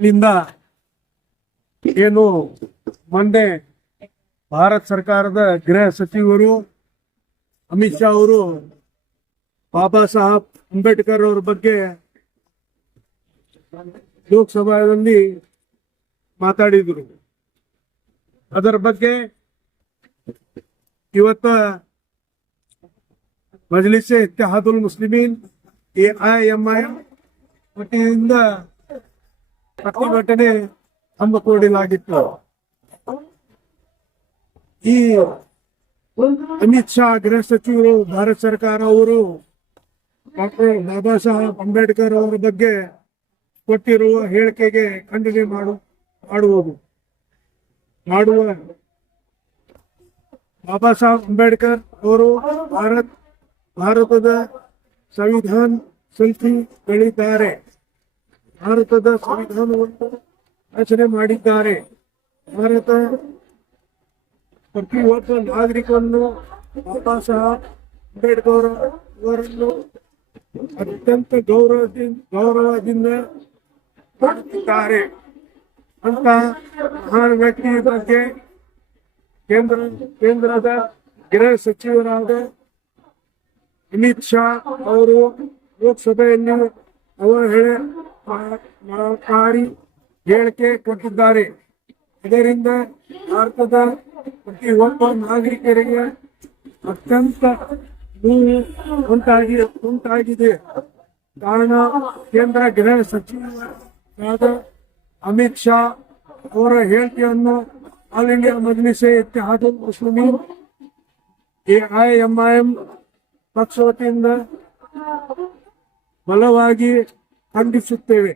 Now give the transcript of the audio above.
ಇಲ್ಲಿಂದ ಏನು ಮೊನ್ನೆ ಭಾರತ ಸರ್ಕಾರದ ಗೃಹ ಸಚಿವರು ಅಮಿತ್ ಶಾ ಅವರು ಬಾಬಾ ಸಾಹೇಬ್ ಅಂಬೇಡ್ಕರ್ ಅವರ ಬಗ್ಗೆ ಲೋಕಸಭೆಯಲ್ಲಿ ಮಾತಾಡಿದರು. ಅದರ ಬಗ್ಗೆ ಇವತ್ತ ಮಜ್ಲಿಸ್ ಇತ್ತಿಹಾದುಲ್ ಮುಸ್ಲಿಮೀನ್ AIMIM ವತಿಯಿಂದ ಪ್ರತಿಭಟನೆ ಹಮ್ಮಿಕೊಳ್ಳಲಾಗಿತ್ತು. ಈ ಅಮಿತ್ ಶಾ ಗೃಹ ಸಚಿವರು ಭಾರತ ಸರ್ಕಾರ ಅವರು ಡಾಕ್ಟರ್ ಬಾಬಾ ಸಾಹೇಬ್ ಅಂಬೇಡ್ಕರ್ ಅವರ ಬಗ್ಗೆ ಕೊಟ್ಟಿರುವ ಹೇಳಿಕೆಗೆ ಖಂಡನೆ ಮಾಡುವ ಬಾಬಾ ಸಾಹೇಬ್ ಅಂಬೇಡ್ಕರ್ ಅವರು ಭಾರತದ ಸಂವಿಧಾನ ಶಿಲ್ಪಿಗಳಿದ್ದಾರೆ. ಭಾರತದ ಸಂವಿಧಾನವನ್ನು ರಚನೆ ಮಾಡಿದ್ದಾರೆ. ಭಾರತ ಪ್ರತಿಯೊಬ್ಬ ನಾಗರಿಕನ್ನು ಬಾಬಾ ಸಾಹೇಬ್ ಅಂಬೇಡ್ಕರ್ ಅವರನ್ನು ಅತ್ಯಂತ ಗೌರವದಿಂದ ಮಾಡುತ್ತಿದ್ದಾರೆ ಅಂತ ಮಹಾನ್ ವ್ಯಕ್ತಿ ಬಗ್ಗೆ ಕೇಂದ್ರದ ಗೃಹ ಸಚಿವರಾದ ಅಮಿತ್ ಶಾ ಅವರು ಲೋಕಸಭೆಯಲ್ಲಿ ಅವಹೇಳನಕಾರಿ ಹೇಳಿಕೆ ಕೊಟ್ಟಿದ್ದಾರೆ. ಇದರಿಂದ ಭಾರತದ ಪ್ರತಿಯೊಬ್ಬ ನಾಗರಿಕರಿಗೆ ಅತ್ಯಂತ ನೋವು ಉಂಟಾಗಿದೆ. ಕಾರಣ ಕೇಂದ್ರ ಗೃಹ ಸಚಿವರಾದ ಅಮಿತ್ ಶಾ ಅವರ ಹೇಳಿಕೆಯನ್ನು all India Majlis Ittehadul Muslimeen AIMIM ಪಕ್ಷ ವತಿಯಿಂದ ಬಲವಾಗಿ ಖಂಡಿಸುತ್ತೇವೆ.